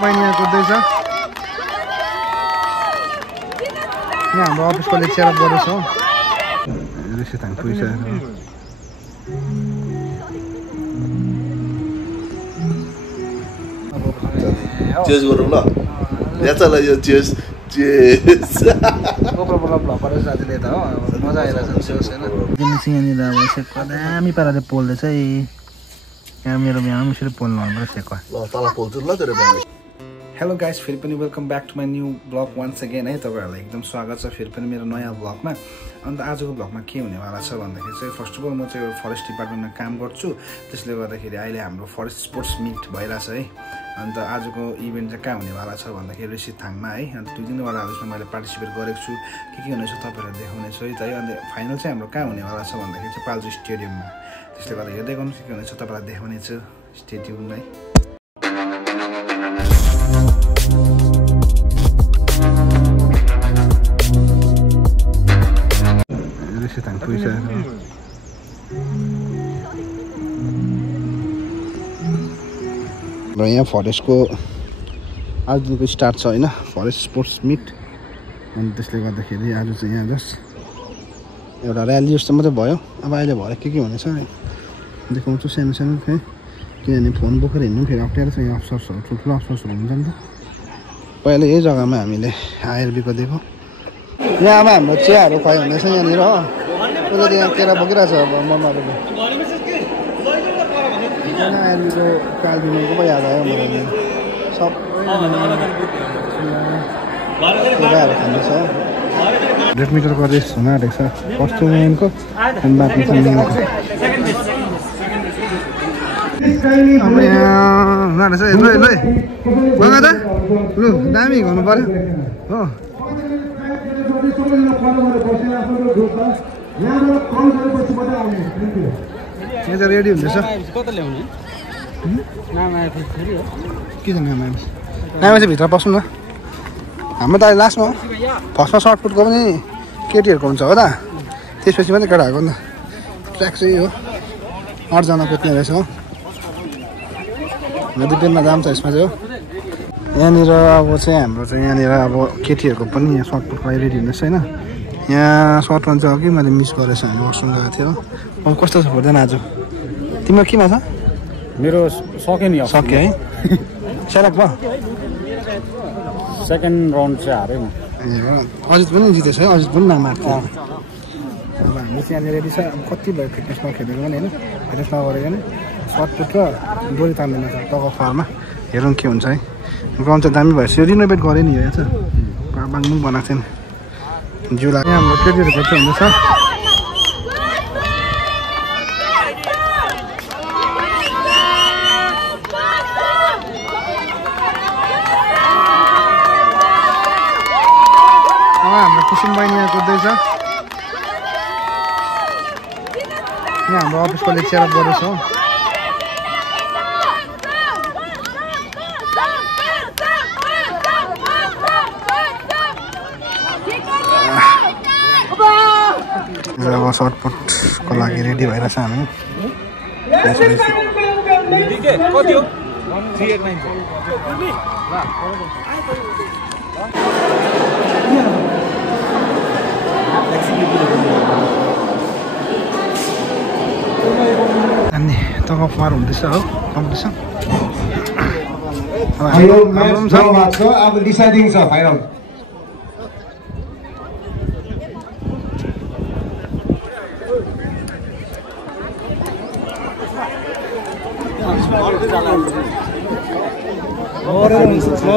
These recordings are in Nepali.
बहिनी यहाँ कुद्दैछ यहाँ हाम्रो अफिसको लेक्चर गर्दैछ हो ऋषि थाङ पुगिसकेको चेस गरौँ ल याचालाई यो चेस चेस गोप्रोबाट भ्लग गरेर साथीले त हो मजा आइरहेछ चेस हैन दिनसी यहाँनिर अब सेक्वा दामी पाराले पोल्दैछ यहाँ मेरो बिहामा यसरी पोल्नु हाम्रो सेक्वा ल तल पोल्छु ल तेरो बिहामा हेलो गाइस फेरि पनि welcome back to my new blog once again है तपाईँहरूलाई एकदम स्वागत छ फेरि पनि मेरो नयाँ ब्लगमा अन्त आजको ब्लगमा के हुनेवाला छ भन्दाखेरि चाहिँ फर्स्ट अफ अल म चाहिँ फरेस्ट डिपार्टमेन्टमा काम गर्छु त्यसले गर्दाखेरि अहिले हाम्रो फरेस्ट स्पोर्ट्स मिट भइरहेछ है अन्त आजको इभेन्ट चाहिँ कहाँ हुनेवाला छ भन्दाखेरि ऋषि थाङमा है अन्त 2 दिनबाट उसमा मैले पार्टिसिपेट गरेको छु के हुनेछ तपाईँहरूलाई देखाउनेछु है त है अन्त फाइनल चाहिँ हाम्रो कहाँ हुनेवाला छ भन्दाखेरि चाहिँ पाल्जु स्टेडियममा त्यसले गर्दा हेर्दै गर्नुहोस् के हुनेछ तपाईँलाई देखाउनेछु स्टेडियममा है र यहाँ फरेस्टको आजदेखिको स्टार्ट छ होइन फरेस्ट स्पोर्ट्स मिट अनि त्यसले गर्दाखेरि आज चाहिँ यहाँ जस्ट एउटा र्याली जस्तो मात्रै भयो अब अहिले भएर के हुनेछ देखाउँछु सानो सानो है किनभने फोन बोकेर हिँड्नु फेरि अप्ठ्यारो छ यहाँ अफसर्सहरू ठुल्ठुलो अफसर्सहरू हुन्छ नि त पहिला यही जग्गामा हामीले आइआरबीको दिएको यहाँ अब हाम्रो चियाहरू खुवाइ हुँदैछ यहाँनिर हो उसले त यहाँ केरा बोकिरहेको छ अब ममाहरूले आइआरबीको कालबिनको पो याद आयो मलाई सबै केराहरू खाँदैछ 100 मिटरको रेस हुन आँटेको छ फर्स्ट मेनको अनि बाँकी छ मेनको हाम्रो यहाँ हुन आँटेको छ ल बगा त लु दामी गर्नु पर्यो हो यहाँ त रेडी हुँदैछ के छ नाम चाहिँ भित्र पस्नु न हाम्रो त अहिले लास्टमा फर्स्टमा सर्टपुटको पनि केटीहरूको हुन्छ हो त त्यसपछि मात्रै केटाहरूको नि त ट्र्याक चाहिँ हो 8 जना कुद्ने रहेछ हो डिपेन्डमा दाम छ यसमा चाहिँ हो यहाँनिर अब चाहिँ हाम्रो चाहिँ यहाँनिर अब केटीहरूको पनि यहाँ सर्टपुटको लागि रेडी हुँदैछ होइन यहाँ सर्ट रन चाहिँ अघि मैले मिस गरेछ हामी वासरुम गएको थियो अब कस्तो छ हुँदैन आज तिम्रो केमा छ मेरो सक्यो नि सक्यो है सेलेक्ट भयो सेकेन्ड राउन्ड चाहिँ हारेँ म अजित पनि जितेछ है अजित पनि नाम आएको अब हामी चाहिँ यहाँनिर रेडी छ अब कति भयो फिटनेसमा खेलेको पनि होइन फिटनेस नगरेको नि सर्टपुट र डोरी तान्दैन छ टग अफ वारमा हेरौँ के हुन्छ है ग्राउन्ड चाहिँ दामी भएछ यो रिनोभेट गरेँ नि यहाँ चाहिँ बाङमुङ बनाएको थियो नि जिउ लाग्यो हाम्रो केटीहरूको चाहिँ हुँदैछ हाम्रो कुसुम बहिनी यहाँ कुद्दैछ यहाँ हाम्रो अफिसको लेक्चर गर्दैछ हो अब सर्टपुटको लागि रेडी भइरहेछ हामी अनि तब फार हुँदैछ हो कम्पिटिसन अब डिसाइडिङ छ फाइनल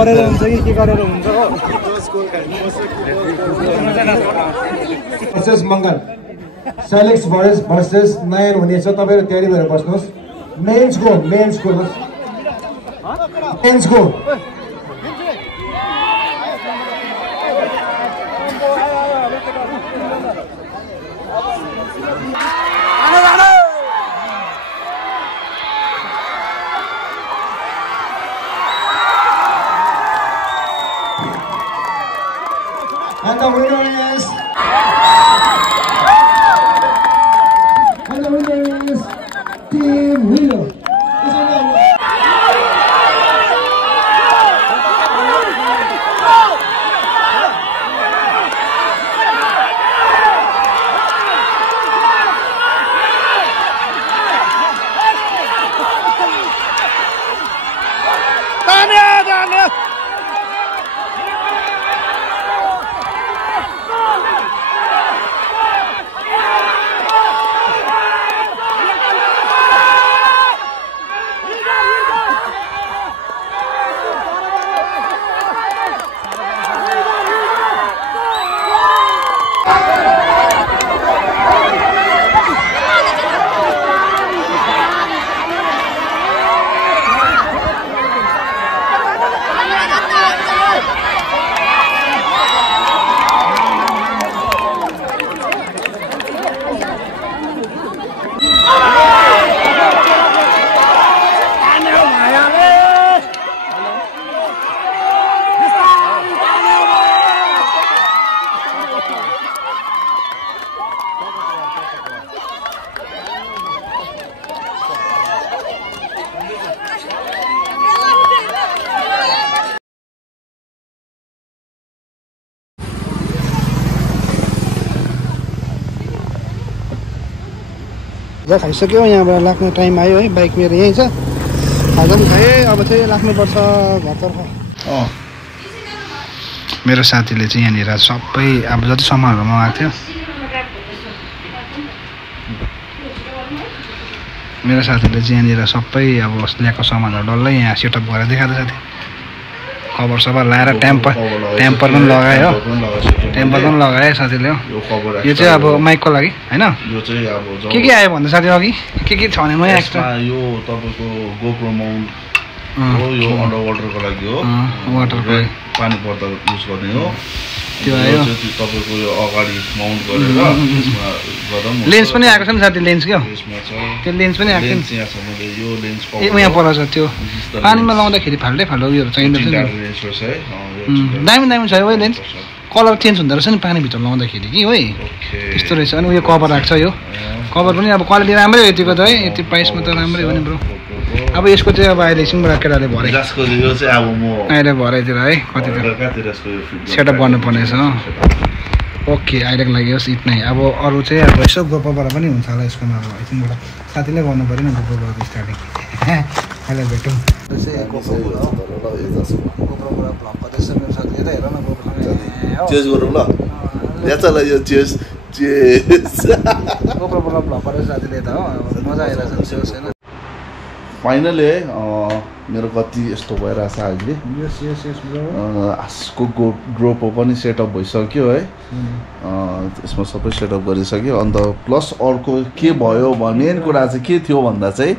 गरेर हुन्छ कि के गरेर हुन्छ वर्सेस मङ्गल सेलेक्स भर्सेस नयन हुनेछ तपाईहरु तयारी भएर बस्नुहोस् मेन्सको and the winner is Team Wheel. खाइसक्यो यहाँबाट लाग्ने टाइम आयो है बाइक मेरो यहीँ छ खाजा पनि खाएँ अब चाहिँ लाग्नुपर्छ घरतर्फ मेरो साथीले चाहिँ यहाँनिर सबै अब जति सामानहरू मगाएको थियो मेरो साथीले चाहिँ यहाँनिर सबै अब ल्याएको सामानहरू डल्लै यहाँ सेटअप गरेर देखाएको साथी कभर सभर लगाएर टेम्पर पनि लगायो टेम्पर पनि लगायो साथीले हो यो चाहिँ अब माइकको लागि हैन यो चाहिँ अब के आयो भन्दा साथी अघि के छ भने नयाँ एक्स्ट्रा यो तपाईको गोप्रो माउन्ट हो यो अन्डर वाटरको लागि हो वाटरको पानी पर्दा युज गर्ने हो त्यो आयो तपाईको यो अगाडि माउन्ट गरेर त्यसमा गर्दा लेन्स पनि आएको छ नि साथी लेन्स के हो त्यो लेन्स पनि आएको लेन्स यहाँ छ मैले यो लेन्स ए यहाँ पर छ त्यो पानीमा लाउँदाखेरि फाल्टै उयोहरु चाहिन्छ दामी दामी छ यो लेन्स कलर चेन्ज हुँदो रहेछ नि पानीभित्र लाउँदाखेरि कि है त्यस्तो रहेछ अनि उयो कभर राख्छ यो कभर पनि अब क्वालिटी राम्रै हो यतिको त है यति प्राइसमा त राम्रै हो नि ब्रो अब यसको चाहिँ अब अहिले एकछिनबाट केटाले भरे अहिले भरेतिर है कति सेटअप गर्नुपर्ने छ ओके अहिलेको लागि होस् इतनै अब अरू चाहिँ अब यसो गोप्रोबाट पनि हुन्छ होला यसकोमा अब एकछिनबाट साथीले गर्नु पऱ्यो नि गोप्रोबाट स्टार्टिङ अहिले भेटौँ गोप्रोबाट भ्लग गर्दैछ मेरो साथीले त हेर न गोप्रोसँग चेन्ज गरौँ ल याचालाई यो चेन्ज गोप्रोबाट भ्लग गर्दैछ साथीले त हो मजा आइरहेछ होस् हैन फाइनली है मेरो कति यस्तो भइरहेछ अहिले आजको ग्रोपो पनि सेटअप भइसक्यो है यसमा सबै सेटअप गरिसक्यो अन्त प्लस अर्को के भयो मेन कुरा चाहिँ के थियो भन्दा चाहिँ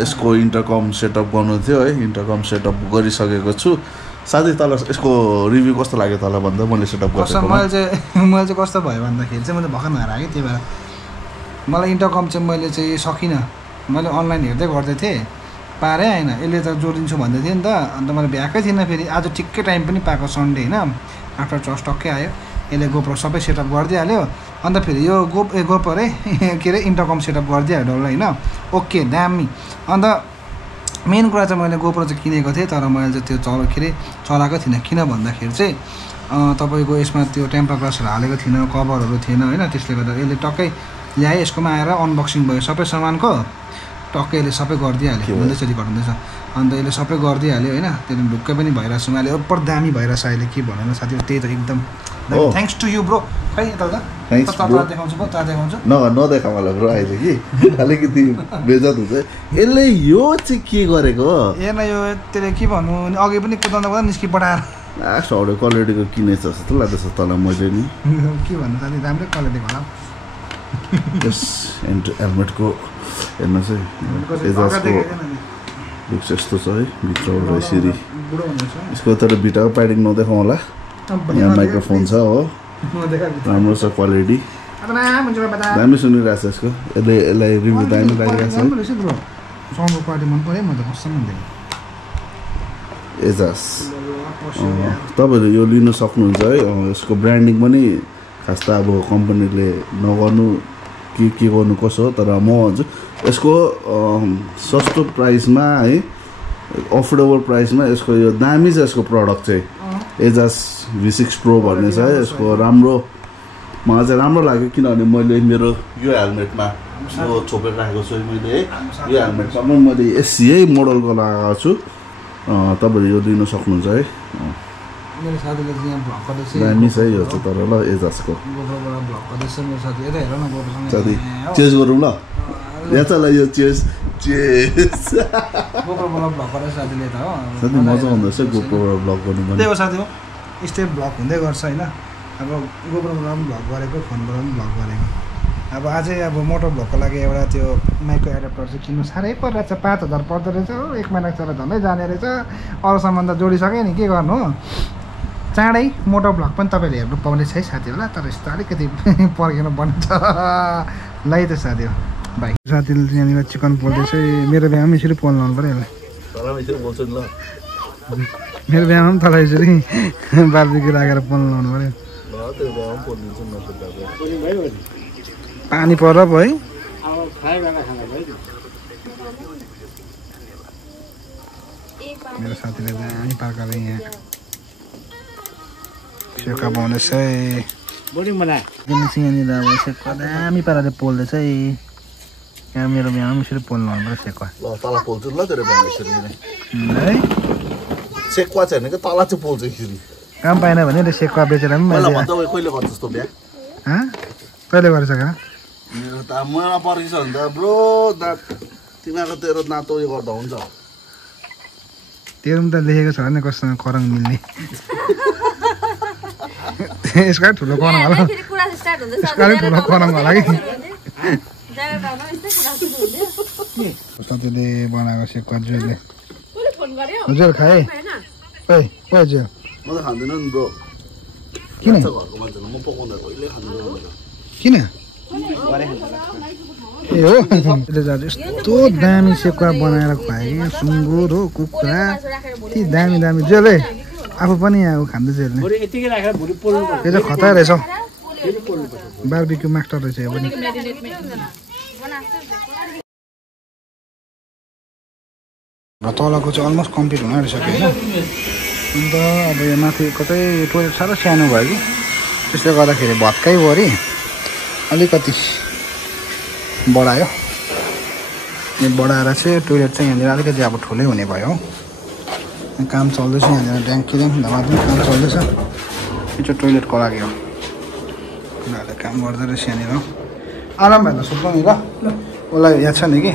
यसको इन्टरकम सेटअप गर्नु थियो है इन्टरकम सेटअप गरिसकेको छु साथै तल यसको रिभ्यू कस्तो लाग्यो तल भन्दा मैले सेटअप गरेको मैले चाहिँ कस्तो भयो भन्दाखेरि चाहिँ मैले भर्खर नआएर त्यही भएर मलाई इन्टरकम चाहिँ मैले चाहिँ सकिनँ मैले अनलाइन हेर्दै गर्दै थिएँ पारै आएन यसले त जोडिन्छु भन्दै थिएँ नि त अन्त मैले भ्याएकै थिइनँ फेरि आज ठिक्कै टाइम पनि पाएको सन्डे होइन आफ्टर चर्च टक्कै आयो यसले गोप्रो सबै सेटअप गरिदिइहाल्यो अन्त फेरि यो गोप्रो है के अरे इन्टरकम सेटअप गरिदिइहाल्यो डल्लै होइन ओके दामी अन्त मेन कुरा चाहिँ मैले गोप्रो चाहिँ किनेको थिएँ तर मैले चाहिँ त्यो चलाएको थिइनँ किन भन्दाखेरि चाहिँ तपाईँको यसमा त्यो टेम्पर ग्लासहरू हालेको थिइनँ कभरहरू थिएन होइन त्यसले गर्दा यसले टक्कै ल्याएँ यसकोमा आएर अनबक्सिङ भयो सबै सामानको टक्कै यसले सबै गरिदिइहाल्यो हुँदैछ रिकर्ड हुँदैछ अन्त यसले सबै गरिदिइहाल्यो होइन त्यसले ढुक्कै पनि भइरहेको छु अहिले ओपर दामी भइरहेछ अहिले के भनेर साथी त्यही त एकदम थ्याङ्क्स टु यु ब्रो खै यता देखाउँछु त देखाउँछु नदेखा मलाई ब्रो अहिले कि अलिकति बेजत हुन्छ यसले यो चाहिँ के गरेको हेर्न यो त्यसले के भन्नु अघि पनि कुदाउँदा निस्कि पठाएर साउडे क्वालिटीको किनेछ जस्तो लाग्दैछ तल मैले नि के भन्नु साथी राम्रै क्वालिटीको होला यस हेलमेटको हेर्नुहोस् है एजाजको लुक्स यस्तो छ है भित्रबाट यसरी यसको तर भिटाको प्याडिङ नदेखाउँ होला यहाँ माइक्रोफोन छ हो राम्रो छ क्वालिटी दामी सुनिरहेको छ यसको यसलाई रिभ्यू दामी लागिरहेको छ एजाज तपाईँहरू यो लिन सक्नुहुन्छ है यसको ब्रान्डिङ पनि खास त अब कम्पनीले नगर्नु के गर्नु कसो हो तर म भन्छु यसको सस्तो प्राइसमा है अफोर्डेबल प्राइसमा यसको यो दामी छ यसको प्रडक्ट चाहिँ एजाज V6 Pro भन्ने छ है यसको राम्रो मलाई चाहिँ राम्रो लाग्यो किनभने मैले मेरो यो हेलमेटमा यो छोपेर राखेको छु मैले है यो हेलमेटमा पनि मैले एससी मोडलको लगाएको छु तपाईँले यो लिन सक्नुहुन्छ है मेरो साथीले चाहिँ यहाँ भ्लग गर्दैछ दामी छ है यो चाहिँ तर ल एजाजको गोप्रोबाट भ्लग गर्दैछ मेरो साथी यता हेर न गोप्रोसँग साथी चेस गरौँ ल यहाँ चल यो चेस गोप्रोबाट भ्लग गर्दैछ साथीले त हो साथी मजा आउँदैछ गोप्रोबाट भ्लग गर्नु पनि त्यही हो साथी हो स्टेप भ्लग हुँदै गर्छ होइन अब गोप्रोबाट पनि भ्लग गरेको फोनबाट पनि भ्लग गरेको अब अझै अब मोटो भ्लगको लागि एउटा त्यो माइकको एडाप्टर चाहिँ किन्नु साह्रै परिरहेछ 5000 पर्दो रहेछ हो 1 महिना चला झन्डै जाने रहेछ अरू सामान त जोडिसक्यो नि के गर्नु हो चाँडै मोटो भ्लग पनि तपाईँले हेर्नु पाउने छ है साथी होला तर यस्तो अलिकति पर्खेर बन्छ ल त साथी हो भाइ साथीले यहाँनिर चिकन पोल्दैछ मेरो बिहामा पनि यसरी पोल्नु पऱ्यो होला मेरो बिहामा पनि तल यसरी बार्बिक्यू राखेर पोल्नु लाउनु पऱ्यो पानी पर पो है मेरो साथीले दामी पाकाले यहाँ सेका बनाउँदैछ है यहाँनिर अब सेका दामी पाराले पोल्दैछ है यहाँ मेरो बिहामा पनि यसरी पोल्नु पर्यो सेका तल पोल्छु ल तेरो बिहामा यसरी है सेक्वा छैन कि तल चाहिँ पोल्छ यसरी काम पाएन भने सेका बेचेर पनि कहिले गर्छ जस्तो बिहा कहिले गरेछ का मेरो त मलाई परिस भने त ब्रो तिमीहरूको तेरो नातो उयो गर्दा हुन्छ तेरो पनि त लेखेको छ भने कसँग करङ मिल्ने यसको ठुलो करङ होला यसको ठुलो करङ होला कि साथीले बनाएको सेक्वा जुले हजुर खाए ओइ हजुर म त खाँदैन नि ब्रो किन घरको मान्छेले म पकाउँदा कहिले खाँदैन किन ए हो यस्तो दामी सेकुवा बनाएर खुवायो कि सुँगुर हो कुखुरा यति दामी दामी जेलै आफू पनि यहाँ खाँदैछ यसले यो चाहिँ खतरा रहेछ बार्बिक्यू मास्टर रहेछ यो पनि तलको चाहिँ अलमोस्ट कम्प्लिट हुन आँटिसक्यो होइन अन्त अब यो माथि कतै टोइलेट साह्रो सानो भयो कि त्यसले गर्दाखेरि भत्काइ गरी अलिकति बढायो यो बढाएर चाहिँ टोइलेट चाहिँ यहाँनिर अलिकति अब ठुलै हुने भयो काम चल्दैछ यहाँनिर ट्याङ्कीले धमाधम काम चल्दैछ यो चाहिँ टोइलेटको लागि हो उनीहरूले काम गर्दो रहेछ यहाँनिर आराम भएर सुत्नु नि ल उसलाई याद छ नि कि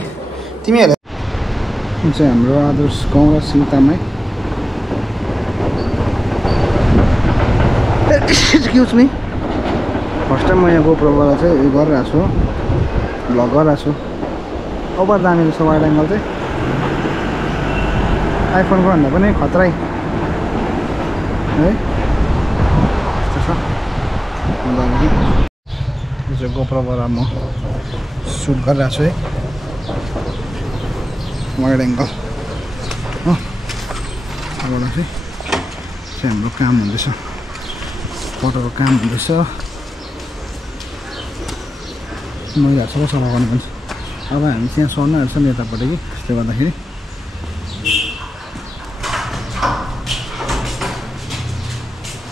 तिमी हेर यो चाहिँ हाम्रो आदर्श गाउँ र सिङ्तामै एक्सक्युज मी फर्स्ट टाइम म यहाँ गोप्रोबाट चाहिँ उयो गरिरहेको छु भ्लग गरिरहेको छु ओभर दामी रहेछ वाइड एङ्गल चाहिँ आइफोनको भन्दा पनि खतरै है यस्तो छ मजाले यो चाहिँ गोप्रोबाट म सुट गरिरहेको छु है वाइड एङ्गल हो यहाँबाट चाहिँ हाम्रो काम हुँदैछ फोटोको काम हुँदैछ मैलाहरू सबै सफा गर्नुपर्छ अब हामी त्यहाँ सर्न हाल्छ नि यतापट्टि कि त्यसले गर्दाखेरि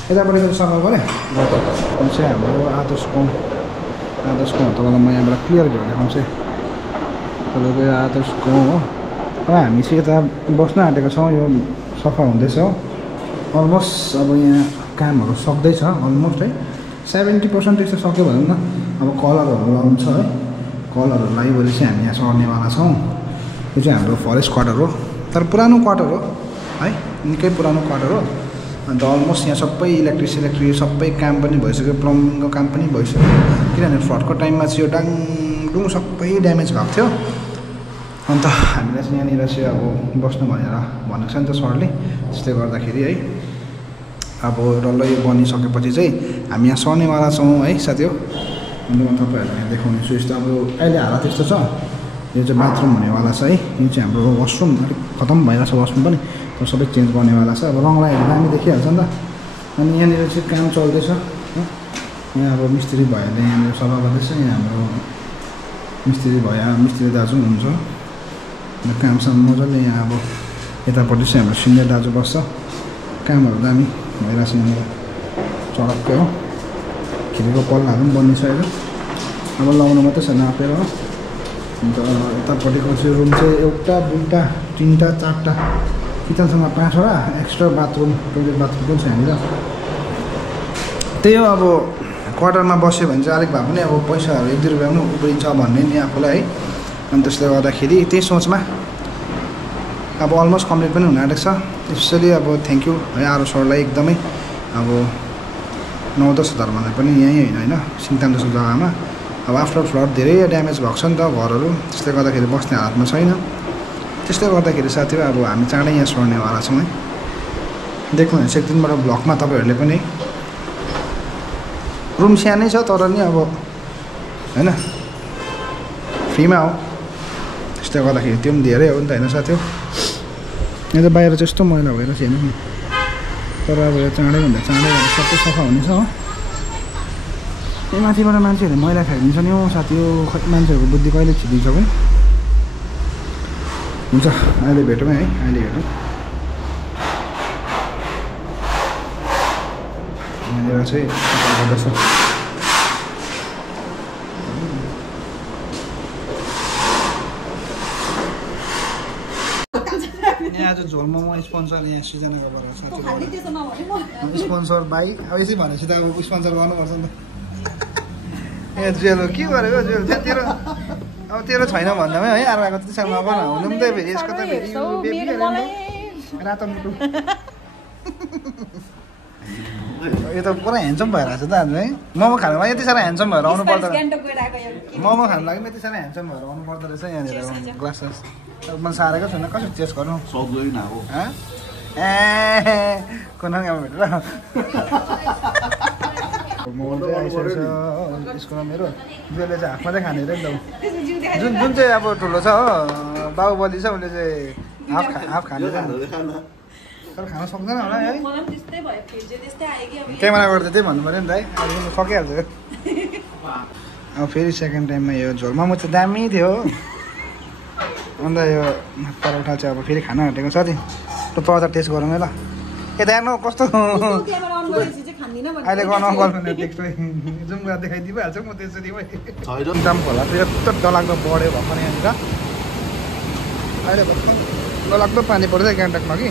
यतापट्टि त सफा गऱ्यो यो चाहिँ हाम्रो आदर्श गाउँ तपाईँलाई म यहाँबाट क्लियर भ्यू देखाउँछु तपाईँको यो आदर्श गाउँ हो अब हामी चाहिँ यता बस्न आँटेको छौँ यो सफा हुँदैछ अलमोस्ट अब यहाँ कामहरू सक्दैछ अलमोस्ट है 70% जस्तो सक्यो भनौँ न अब कलरहरू लाउनु छ है कलरहरू लगाइवरी चाहिँ हामी यहाँ सर्नेवाला छौँ यो चाहिँ हाम्रो फरेस्ट क्वार्टर हो तर पुरानो क्वार्टर हो है निकै पुरानो क्वार्टर हो अन्त अलमोस्ट यहाँ सबै इलेक्ट्रिक सबै काम पनि भइसक्यो प्लम्बिङको काम पनि भइसक्यो किनभने फ्लडको टाइममा चाहिँ यो डाङडुङ सबै ड्यामेज भएको थियो अन्त हामीलाई चाहिँ यहाँनिर चाहिँ अब बस्नु भनेर भनेको छ नि त सरले त्यसले गर्दाखेरि है अब डल्लो यो बनिसकेपछि चाहिँ हामी यहाँ सर्नेवाला छौँ है साथी हो अन्त म तपाईँहरूलाई यहाँ देखाउने छु यस्तो अब अहिले हालत यस्तो छ यो चाहिँ बाथरुम हुनेवाला छ है यो चाहिँ हाम्रो वासरुम अलिक खतम भइरहेको छ वासरुम पनि तर सबै चेन्ज गर्नेवाला छ अब रङ लगाएर दामी देखिहाल्छ नि त अनि यहाँनिर चाहिँ काम चल्दैछ हो यहाँ अब मिस्त्री भैयाले यहाँनिर सफा गर्दैछ यहाँ हाम्रो मिस्त्री दाजु हुनुहुन्छ अन्त कामसाम मजाले यहाँ अब यतापट्टि चाहिँ हाम्रो सिनियर दाजु बस्छ कामहरू दामी भइरहेको छ यहाँनिर चडक्कै हो खिरीको पल्लाहरू पनि बनिसक्यो अब लाउनु मात्रै छ नापेर हो अन्त यतापट्टिको चाहिँ रुम चाहिँ एउटा दुईवटा तिनवटा चारवटा किचनसँग 5वटा एक्स्ट्रा बाथरुम टोइलेट बाथरुम पनि छ यहाँनिर त्यही हो अब क्वार्टरमा बस्यो भने चाहिँ अलिक भए पनि अब पैसाहरू 1-2 रुपियाँ पनि उब्रिन्छ भन्ने नि आफूलाई है अनि त्यसले गर्दाखेरि त्यही सोचमा अब अलमोस्ट कम्प्लिट पनि हुन आँटेको छ स्पेसली अब थ्याङ्क यू है आरो सरलाई एकदमै अब 9-10 हजार भन्दा पनि यहीँ होइन सिङताम जस्तो जग्गामा अब आफ्टर फ्लड धेरै ड्यामेज भएको छ नि त घरहरू त्यसले गर्दाखेरि बस्ने हालतमा छैन त्यसले गर्दाखेरि साथीभाइ अब हामी चाँडै यहाँ सर्नेवाला छौँ है देख्नुहुन्छ एक दिनबाट ब्लगमा तपाईँहरूले पनि रुम सानै छ तर नि अब होइन फ्रीमा हो त्यसले गर्दाखेरि त्यो पनि धेरै हो नि त होइन साथी हो यहाँ त बाहिर चाहिँ यस्तो मैला भएर छैन नि तर अब यो चाँडै भन्दा चाँडै सबै सफा हुनेछ हो यो माथिबाट मान्छेहरूले मैला फ्याँकिदिन्छ नि हो साथी हो खै मान्छेहरूको बुद्धि कहिले छिदिन्छ पनि हुन्छ अहिले भेटौँ है अहिले भेटौँ यहाँनिर चाहिँ गर्दछ यहाँ आज झोल मोमो स्पोन्सर यहाँ सृजनाको गरेको छ स्पोन्सर बाई अब यसै भनेपछि त अब स्पोन्सर गर्नुपर्छ नि त ए जेल हो के गरेको जेल तेरो अब तेरो छैन भन्दामै है अर्काको त्यति सानो नबन हुनु पनि त फेरि यसको त फेरि रातो मुटु यो त पुरा ह्यान्डसम भइरहेको छ त आज है मोमो खानुको लागि यति साह्रो ह्यान्डसम भएर आउनु पर्दैन मोमो खानु लागि पनि यति साह्रो ह्यान्डसम भएर आउनु पर्दो रहेछ यहाँनिर ग्लासेस म सारेको छैन कसरी चेस्ट गर्नु सक्दैन हो ए कुनै भेटेर मोमो चाहिँ आइसकेको छ स्कुलमा मेरो जसले चाहिँ हाफमा चाहिँ खाने अरे नि त जुन चाहिँ अब ठुलो छ हो बाहुबली छ उसले चाहिँ हाफ खाने तर खान सक्दैन होला है क्यामेरा गर्दा त्यही भन्नु पऱ्यो नि त है अहिले सकिहाल्छ अब फेरि सेकेन्ड टाइममा यो झोल मोमो चाहिँ दामी थियो अन्त यो परोठा चाहिँ अब फेरि खान आँटेको छ त्यो परोठा टेस्ट गरौँ है ल यता हेर्नु कस्तो अहिले गर्नु गर्नु टेक्स्ट जुम गरेर देखाइदिइहाल्छ म त्यसरी दाम होला यस्तो डरलाग्दो बढ्यो भर्खर यहाँनिर अहिले भर्खर डरलाग्दो पानी पर्छ गान्तोकमा कि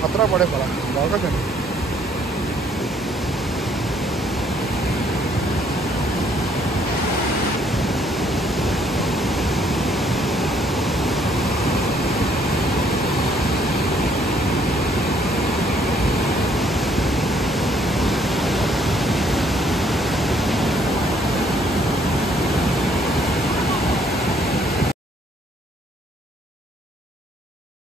खतरा बढ्यो खोला भएको छ